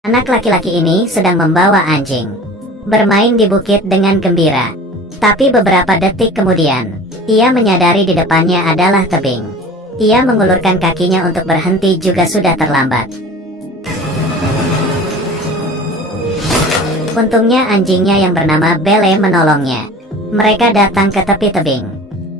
Anak laki-laki ini sedang membawa anjing bermain di bukit dengan gembira. Tapi beberapa detik kemudian, ia menyadari di depannya adalah tebing. Ia mengulurkan kakinya untuk berhenti juga sudah terlambat. Untungnya anjingnya yang bernama Bele menolongnya. Mereka datang ke tepi tebing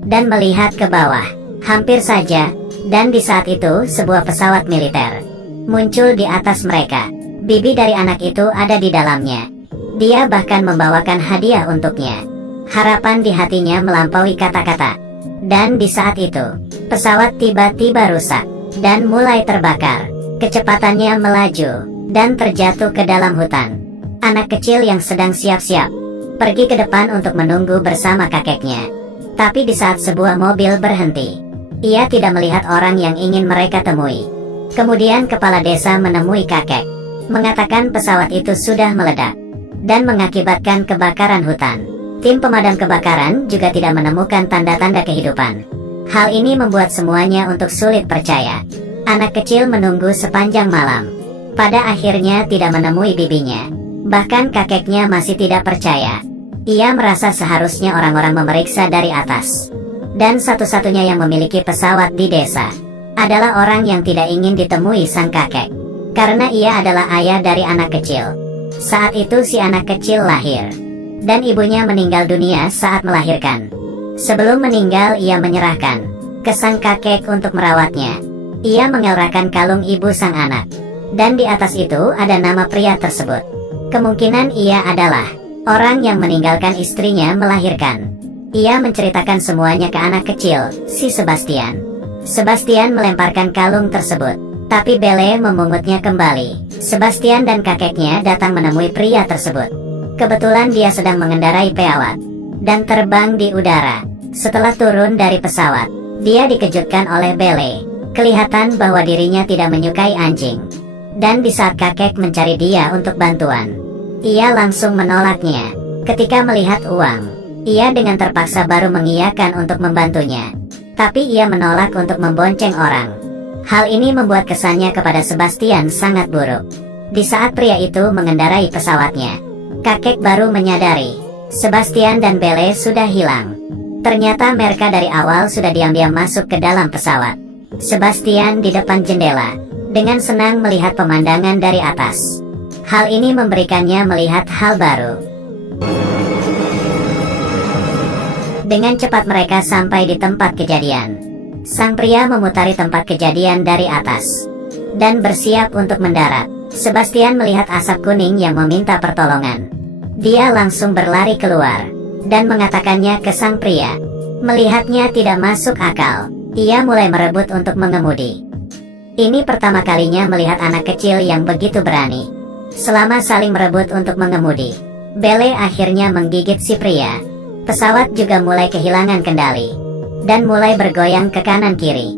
dan melihat ke bawah. Hampir saja, dan di saat itu sebuah pesawat militer muncul di atas mereka. Bibi dari anak itu ada di dalamnya. Dia bahkan membawakan hadiah untuknya. Harapan di hatinya melampaui kata-kata. Dan di saat itu, pesawat tiba-tiba rusak dan mulai terbakar. Kecepatannya melaju dan terjatuh ke dalam hutan. Anak kecil yang sedang siap-siap pergi ke depan untuk menunggu bersama kakeknya. Tapi di saat sebuah mobil berhenti, ia tidak melihat orang yang ingin mereka temui. Kemudian kepala desa menemui kakek, mengatakan pesawat itu sudah meledak dan mengakibatkan kebakaran hutan. Tim pemadam kebakaran juga tidak menemukan tanda-tanda kehidupan. Hal ini membuat semuanya untuk sulit percaya. Anak kecil menunggu sepanjang malam. Pada akhirnya tidak menemui bibinya. Bahkan kakeknya masih tidak percaya. Ia merasa seharusnya orang-orang memeriksa dari atas. Dan satu-satunya yang memiliki pesawat di desa adalah orang yang tidak ingin ditemui sang kakek. Karena ia adalah ayah dari anak kecil. Saat itu si anak kecil lahir. Dan ibunya meninggal dunia saat melahirkan. Sebelum meninggal ia menyerahkan ke sang kakek untuk merawatnya. Ia mengelrakan kalung ibu sang anak. Dan di atas itu ada nama pria tersebut. Kemungkinan ia adalah orang yang meninggalkan istrinya melahirkan. Ia menceritakan semuanya ke anak kecil, si Sebastian. Sebastian melemparkan kalung tersebut. Tapi Bele memungutnya kembali. Sebastian dan kakeknya datang menemui pria tersebut. Kebetulan dia sedang mengendarai peawat dan terbang di udara. Setelah turun dari pesawat, dia dikejutkan oleh Bele. Kelihatan bahwa dirinya tidak menyukai anjing. Dan di saat kakek mencari dia untuk bantuan, ia langsung menolaknya. Ketika melihat uang, ia dengan terpaksa baru mengiyakan untuk membantunya. Tapi ia menolak untuk membonceng orang. Hal ini membuat kesannya kepada Sebastian sangat buruk. Di saat pria itu mengendarai pesawatnya, kakek baru menyadari Sebastian dan Bele sudah hilang. Ternyata mereka dari awal sudah diam-diam masuk ke dalam pesawat. Sebastian di depan jendela dengan senang melihat pemandangan dari atas. Hal ini memberikannya melihat hal baru. Dengan cepat mereka sampai di tempat kejadian. Sang pria memutari tempat kejadian dari atas dan bersiap untuk mendarat. Sebastian melihat asap kuning yang meminta pertolongan. Dia langsung berlari keluar dan mengatakannya ke sang pria. Melihatnya tidak masuk akal, ia mulai merebut untuk mengemudi. Ini pertama kalinya melihat anak kecil yang begitu berani. Selama saling merebut untuk mengemudi, Bele akhirnya menggigit si pria. Pesawat juga mulai kehilangan kendali dan mulai bergoyang ke kanan kiri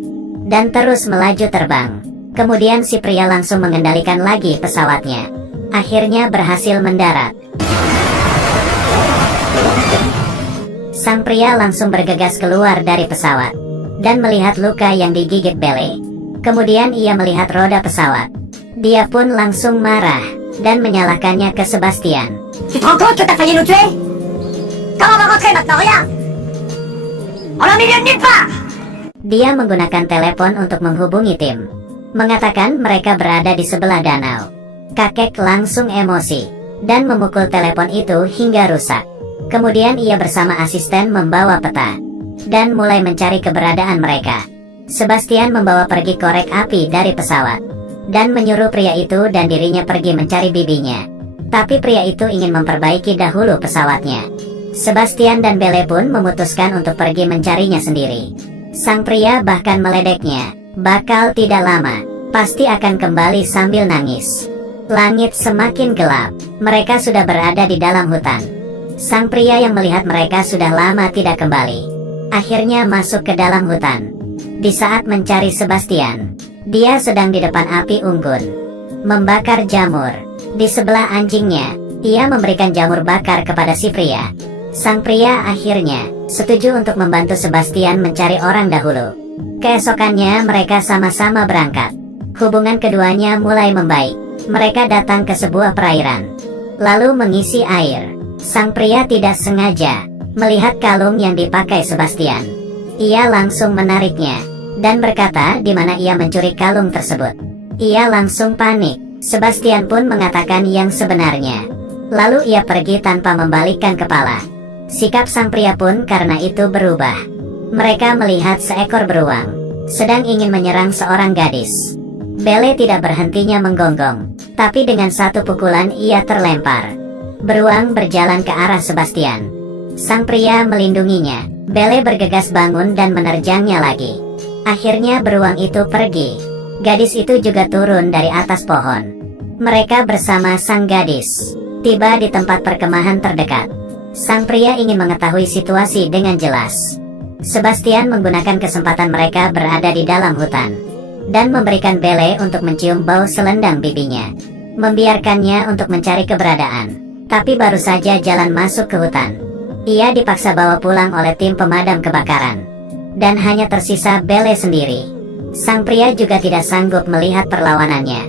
dan terus melaju terbang. Kemudian si pria langsung mengendalikan lagi pesawatnya. Akhirnya berhasil mendarat. Sang pria langsung bergegas keluar dari pesawat dan melihat luka yang digigit Bele. Kemudian ia melihat roda pesawat. Dia pun langsung marah dan menyalahkannya ke Sebastian. Dia menggunakan telepon untuk menghubungi tim, mengatakan mereka berada di sebelah danau. Kakek langsung emosi dan memukul telepon itu hingga rusak. Kemudian ia bersama asisten membawa peta dan mulai mencari keberadaan mereka. Sebastian membawa pergi korek api dari pesawat dan menyuruh pria itu dan dirinya pergi mencari bibinya. Tapi pria itu ingin memperbaiki dahulu pesawatnya. Sebastian dan Bele pun memutuskan untuk pergi mencarinya sendiri. Sang pria bahkan meledeknya, bakal tidak lama pasti akan kembali sambil nangis. Langit semakin gelap, mereka sudah berada di dalam hutan. Sang pria yang melihat mereka sudah lama tidak kembali, akhirnya masuk ke dalam hutan. Di saat mencari Sebastian, dia sedang di depan api unggun, membakar jamur. Di sebelah anjingnya, ia memberikan jamur bakar kepada si pria. Sang pria akhirnya setuju untuk membantu Sebastian mencari orang dahulu. Keesokannya mereka sama-sama berangkat. Hubungan keduanya mulai membaik. Mereka datang ke sebuah perairan, lalu mengisi air. Sang pria tidak sengaja melihat kalung yang dipakai Sebastian. Ia langsung menariknya dan berkata di mana ia mencuri kalung tersebut. Ia langsung panik. Sebastian pun mengatakan yang sebenarnya. Lalu ia pergi tanpa membalikkan kepala. Sikap sang pria pun karena itu berubah. Mereka melihat seekor beruang sedang ingin menyerang seorang gadis. Belle tidak berhentinya menggonggong, tapi dengan satu pukulan ia terlempar. Beruang berjalan ke arah Sebastian. Sang pria melindunginya. Belle bergegas bangun dan menerjangnya lagi. Akhirnya beruang itu pergi. Gadis itu juga turun dari atas pohon. Mereka bersama sang gadis tiba di tempat perkemahan terdekat. Sang pria ingin mengetahui situasi dengan jelas. Sebastian menggunakan kesempatan mereka berada di dalam hutan dan memberikan Belle untuk mencium bau selendang bibinya, membiarkannya untuk mencari keberadaan. Tapi baru saja jalan masuk ke hutan, ia dipaksa bawa pulang oleh tim pemadam kebakaran, dan hanya tersisa Belle sendiri. Sang pria juga tidak sanggup melihat perlawanannya.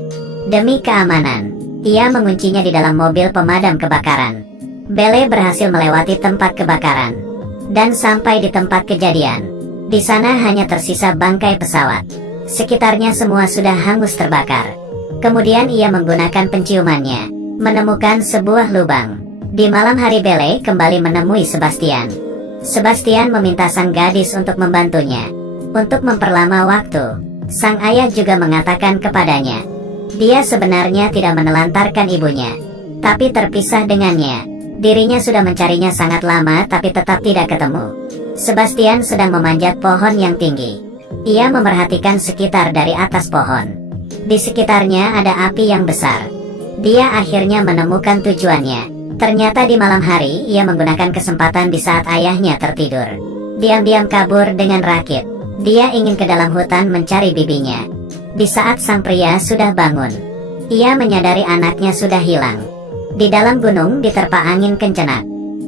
Demi keamanan, ia menguncinya di dalam mobil pemadam kebakaran. Belle berhasil melewati tempat kebakaran dan sampai di tempat kejadian. Di sana hanya tersisa bangkai pesawat. Sekitarnya semua sudah hangus terbakar. Kemudian ia menggunakan penciumannya menemukan sebuah lubang. Di malam hari Belle kembali menemui Sebastian. Sebastian meminta sang gadis untuk membantunya untuk memperlama waktu. Sang ayah juga mengatakan kepadanya, dia sebenarnya tidak menelantarkan ibunya, tapi terpisah dengannya. Dirinya sudah mencarinya sangat lama tapi tetap tidak ketemu. Sebastian sedang memanjat pohon yang tinggi. Ia memerhatikan sekitar dari atas pohon. Di sekitarnya ada api yang besar. Dia akhirnya menemukan tujuannya. Ternyata di malam hari ia menggunakan kesempatan di saat ayahnya tertidur. Diam-diam kabur dengan rakit. Dia ingin ke dalam hutan mencari bibinya. Di saat sang pria sudah bangun, ia menyadari anaknya sudah hilang. Di dalam gunung diterpa angin kencana,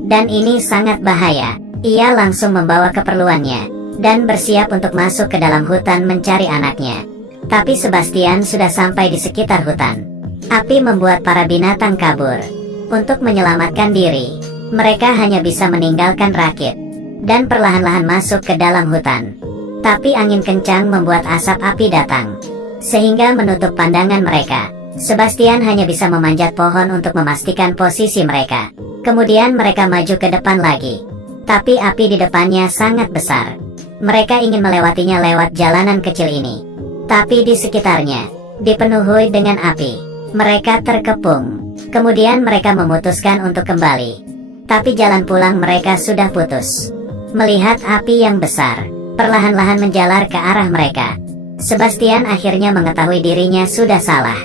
dan ini sangat bahaya. Ia langsung membawa keperluannya dan bersiap untuk masuk ke dalam hutan mencari anaknya. Tapi Sebastian sudah sampai di sekitar hutan. Api membuat para binatang kabur. Untuk menyelamatkan diri, mereka hanya bisa meninggalkan rakit dan perlahan-lahan masuk ke dalam hutan. Tapi angin kencang membuat asap api datang, sehingga menutup pandangan mereka. Sebastian hanya bisa memanjat pohon untuk memastikan posisi mereka. Kemudian mereka maju ke depan lagi. Tapi api di depannya sangat besar. Mereka ingin melewatinya lewat jalanan kecil ini. Tapi di sekitarnya dipenuhi dengan api. Mereka terkepung. Kemudian mereka memutuskan untuk kembali. Tapi jalan pulang mereka sudah putus. Melihat api yang besar perlahan-lahan menjalar ke arah mereka, Sebastian akhirnya mengetahui dirinya sudah salah.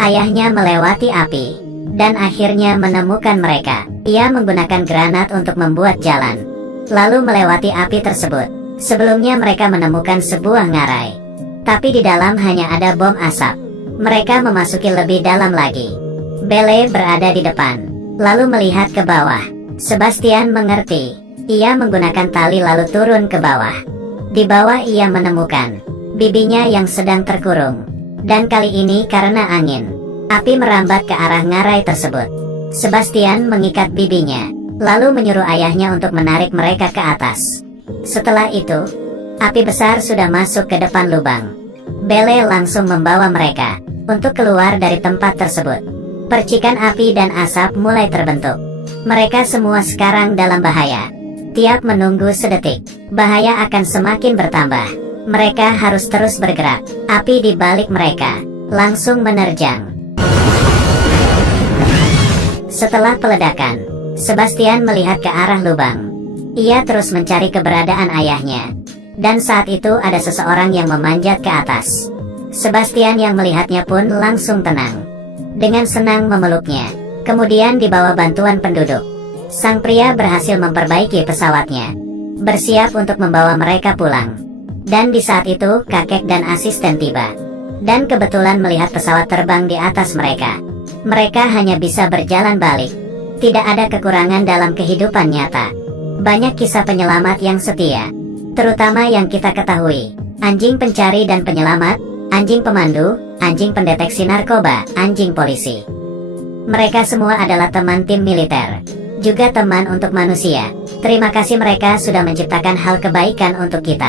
Ayahnya melewati api dan akhirnya menemukan mereka. Ia menggunakan granat untuk membuat jalan, lalu melewati api tersebut. Sebelumnya mereka menemukan sebuah ngarai, tapi di dalam hanya ada bom asap. Mereka memasuki lebih dalam lagi. Belle berada di depan, lalu melihat ke bawah. Sebastian mengerti. Ia menggunakan tali lalu turun ke bawah. Di bawah ia menemukan bibinya yang sedang terkurung. Dan kali ini karena angin, api merambat ke arah ngarai tersebut. Sebastian mengikat bibinya, lalu menyuruh ayahnya untuk menarik mereka ke atas. Setelah itu, api besar sudah masuk ke depan lubang. Belle langsung membawa mereka untuk keluar dari tempat tersebut. Percikan api dan asap mulai terbentuk. Mereka semua sekarang dalam bahaya. Tiap menunggu sedetik, bahaya akan semakin bertambah. Mereka harus terus bergerak. Api di balik mereka langsung menerjang. Setelah peledakan, Sebastian melihat ke arah lubang. Ia terus mencari keberadaan ayahnya. Dan saat itu ada seseorang yang memanjat ke atas. Sebastian yang melihatnya pun langsung tenang. Dengan senang memeluknya. Kemudian dibawa bantuan penduduk. Sang pria berhasil memperbaiki pesawatnya, bersiap untuk membawa mereka pulang. Dan di saat itu kakek dan asisten tiba, dan kebetulan melihat pesawat terbang di atas mereka. Mereka hanya bisa berjalan balik. Tidak ada kekurangan dalam kehidupan nyata. Banyak kisah penyelamat yang setia, terutama yang kita ketahui. Anjing pencari dan penyelamat anjing pemandu, anjing pendeteksi narkoba, anjing polisi. Mereka semua adalah teman tim militer, juga teman untuk manusia. Terima kasih mereka sudah menciptakan hal kebaikan untuk kita.